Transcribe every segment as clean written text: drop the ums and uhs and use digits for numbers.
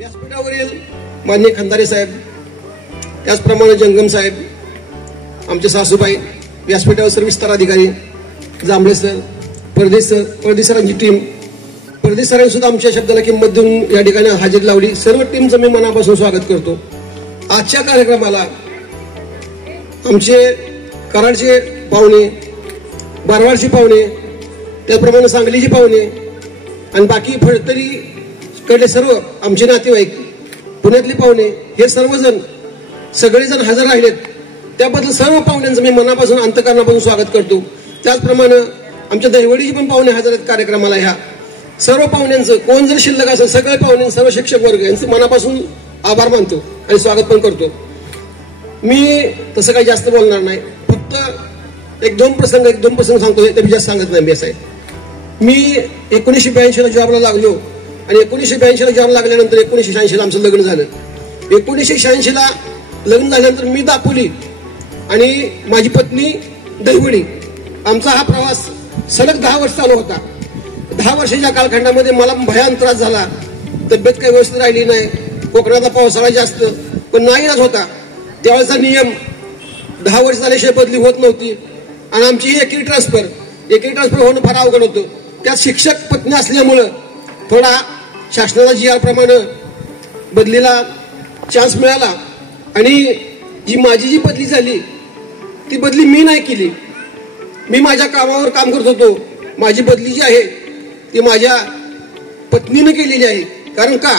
व्यासपीठावरील माननीय खंदारे साहेब, त्याचप्रमाणे जंगम साहेब, आमचे सासूबाई, व्यासपीठावर सर्व विस्तार अधिकारी, जांभळे सर, परदेश सरांची टीम, परदेश सरांनी सुद्धा आमच्या शब्दाला किंमत देऊन या ठिकाणी हजेरी लावली. सर्व टीमचं मी मनापासून स्वागत करतो. आजच्या कार्यक्रमाला आमचे कराडचे पाहुणे, बारवाडचे पाहुणे, त्याचप्रमाणे सांगलीचे पाहुणे आणि बाकी फडतरी कडले सर्व आमचे नातेवाईक, पुण्यातले पाहुणे, हे सर्वजण सगळेजण हजर राहिलेत. त्याबद्दल सर्व पाहुण्यांचं मी मनापासून अंतःकरणापासून स्वागत करतो. त्याचप्रमाणे आमच्या दहिवडीचे पण पाहुणे हजर आहेत कार्यक्रमाला. ह्या सर्व पाहुण्यांचं कोण जर शिल्लक असेल, सगळे पाहुणे, सर्व शिक्षक वर्ग यांचं मनापासून आभार मानतो आणि स्वागत पण करतो. मी तसं काही जास्त बोलणार नाही, फक्त एक दोन प्रसंग सांगतो. ते मी जास्त सांगत नाही. मी असं आहे, मी 1982 जॉबला लागलो आणि 1982 जॉब लागल्यानंतर 1986 आमचं लग्न झालं. 1986 लग्न झाल्यानंतर मी दापोली आणि माझी पत्नी दहिवडी, आमचा हा प्रवास सलग 10 वर्ष चालू होता. 10 वर्षाच्या कालखंडामध्ये मला भयान त्रास झाला. तब्येत काही व्यवस्थित राहिली नाही. कोकणाचा पावसाळा जास्त, पण नाईलाज होता. त्यावेळेचा नियम 10 वर्ष झाल्याशिवाय बदली होत नव्हती आणि आमची एकेरी ट्रान्सफर होणं फार अवघड होतं. त्यात शिक्षक पत्नी असल्यामुळं थोडा शासनाला GR प्रमाणे बदलीला चान्स मिळाला आणि माझी जी बदली झाली ती बदली मी नाही केली. मी माझ्या कामावर काम करत होतो. माझी बदली जी आहे ती माझ्या पत्नीने केलेली आहे. कारण का,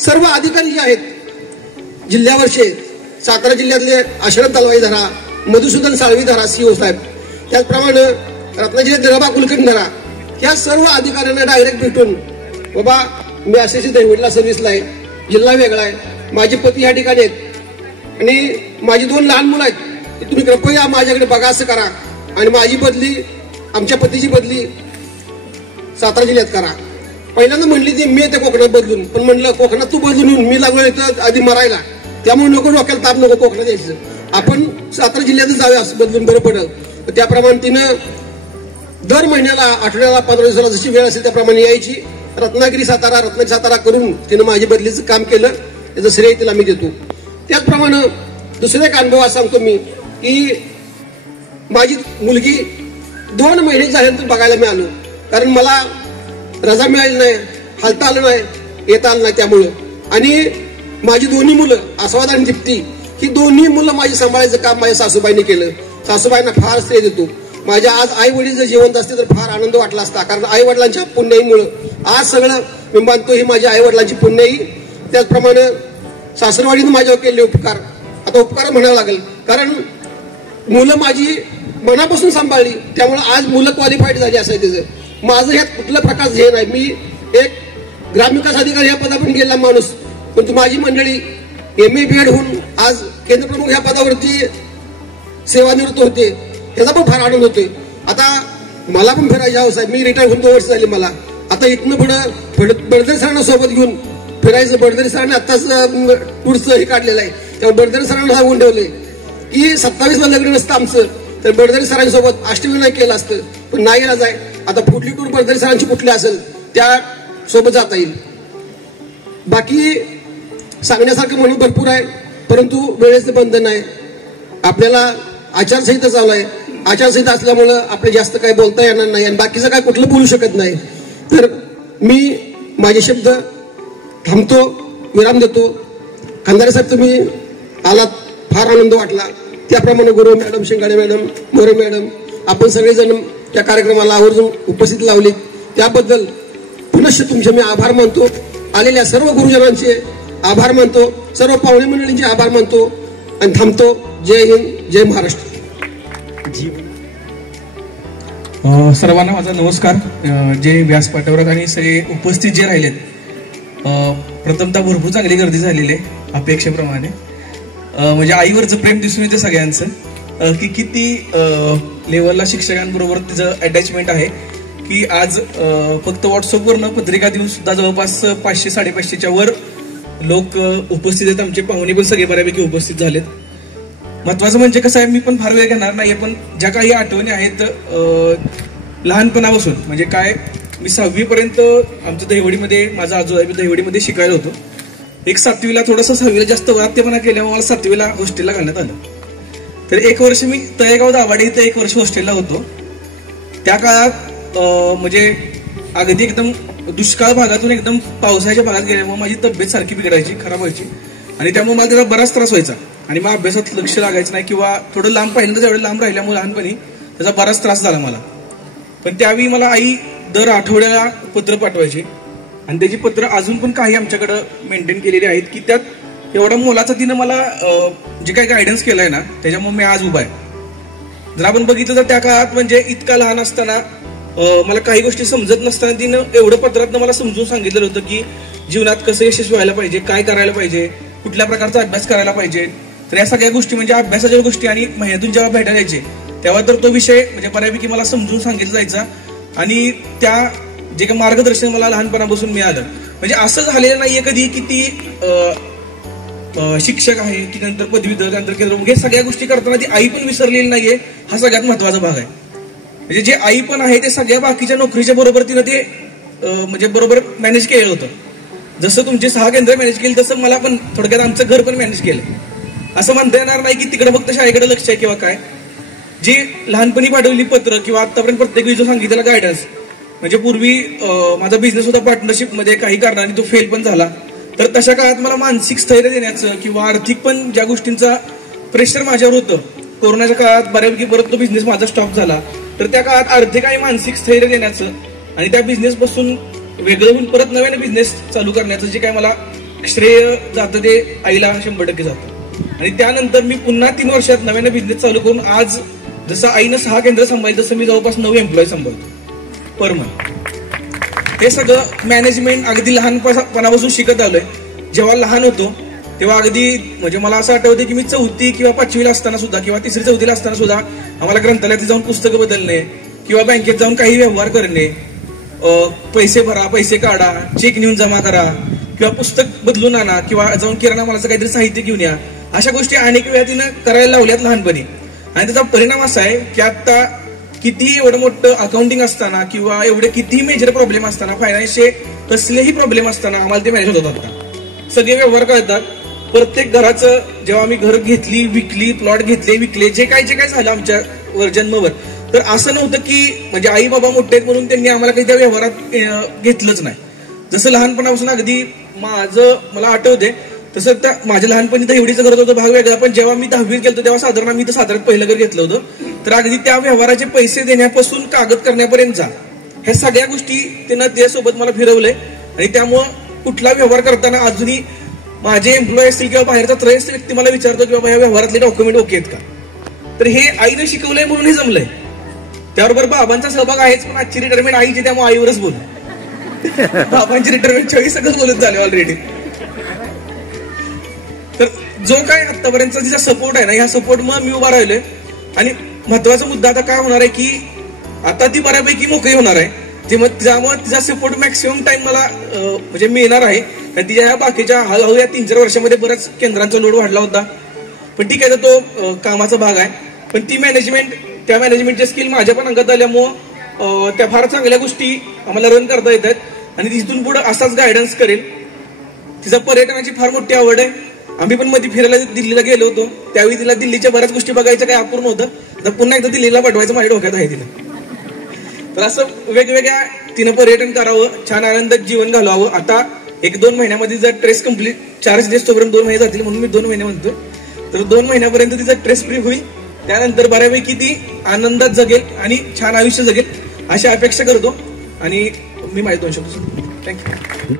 सर्व अधिकारी जे आहेत जिल्ह्यावरचे, सातारा जिल्ह्यातले आशरफ दलवाई धरा, मधुसूदन साळवी धरा, CO साहेब, त्याचप्रमाणे रत्नागिरी दिराबा कुलकर्णी धरा, या सर्व अधिकाऱ्यांना डायरेक्ट भेटून, बाबा मी असे दहिवडीला सर्व्हिसला आहे, जिल्हा वेगळा आहे, माझे पती या ठिकाणी आहेत आणि माझी 2 लहान मुलं आहेत, तुम्ही कृपया माझ्याकडे बघा असं करा आणि माझी बदली, आमच्या पतीची बदली सातारा जिल्ह्यात करा. पहिल्यांदा म्हणली ती मी येते कोकणात बदलून, पण म्हणलं कोकणात तू बदलून येऊन मी लागलो इथं आधी मरायला, त्यामुळे नको डोक्याला ताप, नको कोकणात यायचं, आपण सातारा जिल्ह्यातच जाऊया असं बदलून बरं पडेल. त्याप्रमाणे तिनं दर महिन्याला, आठवड्याला, 15 दिवसाला जशी वेळ असेल त्याप्रमाणे यायची. रत्नागिरी सातारा करून तिनं माझी बदलीचं काम केलं. त्याचं श्रेय तिला मी देतो. त्याचप्रमाणे दुसरा एक अनुभव सांगतो मी, की माझी मुलगी 2 महिने झाल्यानंतर बघायला मिळालो. कारण मला रजा मिळाली नाही, हालता आलं नाही, येता आलं नाही त्यामुळं. आणि माझी दोन्ही मुलं, आस्वाद आणि दीप्ती, ही दोन्ही मुलं माझी सांभाळायचं काम माझ्या सासूबाईंनी केलं. सासूबाईंना फार श्रेय देतो. माझ्या आज आई वडील जर जिवंत असते तर फार आनंद वाटला असता. कारण आई वडिलांच्या पुण्याईमुळं आज सगळं मी मानतो, ही माझ्या आई वडिलांची पुण्याई. त्याचप्रमाणे सासरवाडीनं माझ्यावर केलेले उपकार, आता उपकार म्हणावं लागेल, कारण मुलं माझी मनापासून सांभाळली, त्यामुळे आज मुलं क्वालिफाईड झाली असं त्याचं. माझं ह्यात कुठल्या प्रकारचं हे नाही. मी एक ग्रामविकास अधिकारी ह्या पदावर गेला माणूस, परंतु माझी मंडळी MA BEd होऊन आज केंद्रप्रमुख ह्या पदावरती सेवानिवृत्त होते. त्याचा पण फार आनंद होतोय. आता मला पण फिरायची हौस आहे. मी रिटायर होऊन 2 वर्ष झाली मला. आता इथनं पुढं बडदरी सरांना सोबत घेऊन फिरायचं. बडदरी सरांनी आत्ताच टूरचं हे काढलेलं आहे, त्यामुळे बडदरी सरांना सांगून ठेवले की 27ला लग्न नसतं आमचं तर बडदरी सरांसोबत अष्टविनायक केलं असतं, पण नाही इलाज आहे. आता पुढली टूर बडदरी सरांची कुठली असेल त्या सोबत जाता येईल. बाकी सांगण्यासारखं म्हणून भरपूर आहे, परंतु वेळेचं बंधन आहे. आपल्याला आचारसंहिता चालू आहे. आचारसंहिता असल्यामुळं आपले जास्त काही बोलता येणार नाही आणि बाकीचं काय कुठलं बोलू शकत नाही. तर मी माझे शब्द थांबतो, विराम देतो. खंदारे साहेब, तुम्ही आलात, फार आनंद वाटला. त्याप्रमाणे गुरु मॅडम, शिंगाडे मॅडम, मोरे मॅडम, आपण सगळेजण त्या कार्यक्रमाला आवर्जून उपस्थित लावले, त्याबद्दल पुनश्च तुमचे मी आभार मानतो. आलेल्या सर्व गुरुजनांचे आभार मानतो, सर्व पाहुणे मंडळींचे आभार मानतो आणि थांबतो. जय हिंद, जय महाराष्ट्र. सर्वांना माझा नमस्कार. जे व्यासपीठावर आणि सगळे उपस्थित जे राहिलेत, प्रथमतः भरपूर चांगली गर्दी झालेली आहे अपेक्षेप्रमाणे. म्हणजे आईवरचं प्रेम दिसून येते सगळ्यांचं, की किती लेवलला शिक्षकांबरोबर तिचं अटॅचमेंट आहे. की आज फक्त व्हॉट्सअपवरनं पत्रिका देऊन सुद्धा जवळपास 500-550च्या वर लोक उपस्थित आहेत. आमचे पाहुणे पण सगळे बऱ्यापैकी उपस्थित झालेत. महत्वाचं म्हणजे कसं आहे, मी पण फार वेळ घेणार नाही, पण ज्या काही आठवणी आहेत लहानपणापासून, म्हणजे काय, मी 6वी पर्यंत आमच्या दहिवडीमध्ये, माझा आजोबा दहिवडीमध्ये शिकायला होतो. एक 7वीला थोडंसं 6वीला जास्त वात्यपणा केल्यामुळे मला 7वीला हॉस्टेलला घालण्यात आलं. तर 1 वर्ष मी तळेगाव दाभाडे इथं 1 वर्ष हॉस्टेलला होतो. त्या काळात म्हणजे अगदी एकदम दुष्काळ भागातून एकदम पावसाच्या भागात गेल्यामुळे माझी तब्येत सारखी बिघडायची, खराब व्हायची आणि त्यामुळे मला त्याचा बराच त्रास व्हायचा आणि मग अभ्यासात लक्ष लागायचं नाही किंवा थोडं लांब पाहिलं तर तेवढं लांब राहिल्यामुळे लहानपणी त्याचा बराच त्रास झाला मला. पण त्यावेळी मला आई दर आठवड्याला पत्र पाठवायची आणि त्याची पत्र अजून पण काही आमच्याकडे मेंटेन केलेली आहेत की त्यात एवढा मोलाचा तिनं मला जे काही गायडन्स केलंय ना त्याच्यामुळे मी आज उभा आहे. जर आपण बघितलं तर त्या काळात म्हणजे इतका लहान असताना मला काही गोष्टी समजत नसताना तिनं एवढं पत्रातनं मला समजून सांगितलेलं होतं की जीवनात कसं यशस्वी व्हायला पाहिजे, काय करायला पाहिजे, कुठल्या प्रकारचा अभ्यास करायला पाहिजे. तर या सगळ्या गोष्टी म्हणजे अभ्यासाच्या गोष्टी आणि महिन्यातून जेव्हा भेटायला यायचे तेव्हा तर तो विषय म्हणजे बऱ्यापैकी मला समजून सांगितलं जायचा आणि त्या जे काही मार्गदर्शन मला लहानपणापासून मिळालं म्हणजे असं झालेलं नाहीये कधी की ती शिक्षक आहे की नंतर पदवीधर नंतर केंद्र हे सगळ्या गोष्टी करताना ती आई पण विसरलेली नाहीये. हा सगळ्यात महत्वाचा भाग आहे. म्हणजे जे आई पण आहे ते सगळ्या बाकीच्या नोकरीच्या बरोबर तिनं ते म्हणजे बरोबर मॅनेज केलं होतं. जसं तुमचे 6 केंद्र मॅनेज केली तसं मला पण थोडक्यात आमचं घर पण मॅनेज केलं. असं म्हणता येणार नाही की तिकडे फक्त शाळेकडे लक्ष आहे किंवा काय. जी लहानपणी पाठवलेली पत्र किंवा आतापर्यंत प्रत्येक वेळी जो सांगितलेला गायडन्स म्हणजे पूर्वी माझा बिझनेस होता पार्टनरशिप मध्ये काही कारणाने तो फेल पण झाला. तर तशा काळात मला मानसिक स्थैर्य देण्याचं किंवा आर्थिक पण ज्या गोष्टींचा प्रेशर माझ्यावर होतं कोरोनाच्या काळात बऱ्यापैकी परत तो बिझनेस माझा स्टॉप झाला. तर त्या काळात आर्थिक आणि मानसिक स्थैर्य देण्याचं आणि त्या बिझनेस पासून वेगळं होऊन परत नव्याने बिझनेस चालू करण्याचं जे काय मला श्रेय जातं ते आईला 100% जातं. आणि त्यानंतर मी पुन्हा 3 वर्षात नव्याने बिझनेस चालू करून आज जसं आईनं 6 केंद्र सांभाळली तसं मी जवळपास 9 एम्प्लॉई सांभाळतो पर मंथ. हे सगळं मॅनेजमेंट अगदी लहानपणापासून शिकत आलोय. जेव्हा लहान होतो तेव्हा अगदी म्हणजे मला असं आठवतं की मी 4थी किंवा 5वीला असताना सुद्धा किंवा 3री 4थीला असताना सुद्धा आम्हाला ग्रंथालयात जाऊन पुस्तकं बदलणे किंवा बँकेत जाऊन काही व्यवहार करणे, पैसे भरा, पैसे काढा, चेक नेऊन जमा करा किंवा पुस्तक बदलून आणा किंवा जाऊन किराणा मालाचं काहीतरी साहित्य घेऊन या, अशा गोष्टी अनेक वेळा तिनं करायला लावल्यात लहानपणी. आणि त्याचा परिणाम असा आहे की आता कितीही एवढं मोठं अकाउंटिंग असताना किंवा एवढे कितीही मेजर प्रॉब्लेम असताना फायनान्सचे कसलेही प्रॉब्लेम असताना आम्हाला ते मॅनेज होत होतात. सगळे व्यवहार कळतात. प्रत्येक घराचं जेव्हा आम्ही घर घेतली, विकली, प्लॉट घेतले, विकले, जे काय झालं आमच्या जन्मावर, तर असं नव्हतं की म्हणजे आई बाबा मोठे आहेत म्हणून त्यांनी आम्हाला काही त्या व्यवहारात घेतलंच नाही. जसं लहानपणापासून अगदी मला आठवते तसं त्या माझ्या लहानपणी तर एवढीच करत होतं भाग वेगळा. पण जेव्हा मी 10वीत गेलो तेव्हा साधारण मी तर साधारण पहिलं घर घेतलं होतं. तर अगदी त्या व्यवहाराचे पैसे देण्यापासून कागद करण्यापर्यंतचा ह्या सगळ्या गोष्टी त्यानं त्यासोबत मला फिरवलंय. आणि त्यामुळं कुठला व्यवहार करताना अजूनही माझे एम्प्लॉय असतील किंवा बाहेरचा त्रयस्थ व्यक्ती मला विचारतो की बाबा या व्यवहारातले डॉक्युमेंट ओके आहेत का. तर हे आईनं शिकवलंय म्हणून हे जमलंय. त्याबरोबर बाबांचा सहभाग आहेच पण आजची रिटायरमेंट आईची त्यामुळे आईवरच बोल. बाबांची रिटायरमेंटच्या वेळी सगळं बोलत झाले ऑलरेडी. तर जो काय आतापर्यंतचा तिचा सपोर्ट आहे ना ह्या सपोर्ट मग मी उभा राहिलोय. आणि महत्वाचा मुद्दा आता काय होणार आहे की आता ती बऱ्यापैकी मोकळी होणार आहे. त्यामुळे तिचा सपोर्ट मॅक्सिमम टाइम मला म्हणजे मिळणार आहे. कारण तिच्या ह्या बाकीच्या हळूहळू या 3-4 वर्षामध्ये बऱ्याच केंद्रांचा लोड वाढला होता. पण ठीक आहे तो कामाचा भाग आहे. पण ती त्या मॅनेजमेंटचे स्किल माझ्या पण अंगात आल्यामुळं त्या फार चांगल्या गोष्टी आम्हाला रन करता येतात. आणि तिथून पुढे असाच गायडन्स करेल. तिचा पर्यटनाची फार मोठी आवड आहे. आम्ही पण मध्ये फिरायला दिल्लीला गेलो होतो त्यावेळी तिला दिल्लीच्या बऱ्याच गोष्टी बघायच्या काही अपूर्ण होतं. तर पुन्हा एकदा दिल्लीला पाठवायचं माझ्या डोक्यात आहे तिला. तर असं वेगवेगळ्या तिनं पर्यटन करावं, छान आनंदात जीवन घालवावं. आता 1-2 महिन्यामध्ये जर ट्रेस कम्प्लीट 4 दिवस तोपर्यंत 2 महिने जातील म्हणून मी 2 महिने म्हणतो. तर 2 महिन्यापर्यंत तिचा ट्रेस फ्री होईल. त्यानंतर बऱ्यापैकी ती आनंदात जगेल आणि छान आयुष्य जगेल अशी अपेक्षा करतो. आणि मी माझे 2 शब्द थँक्यू.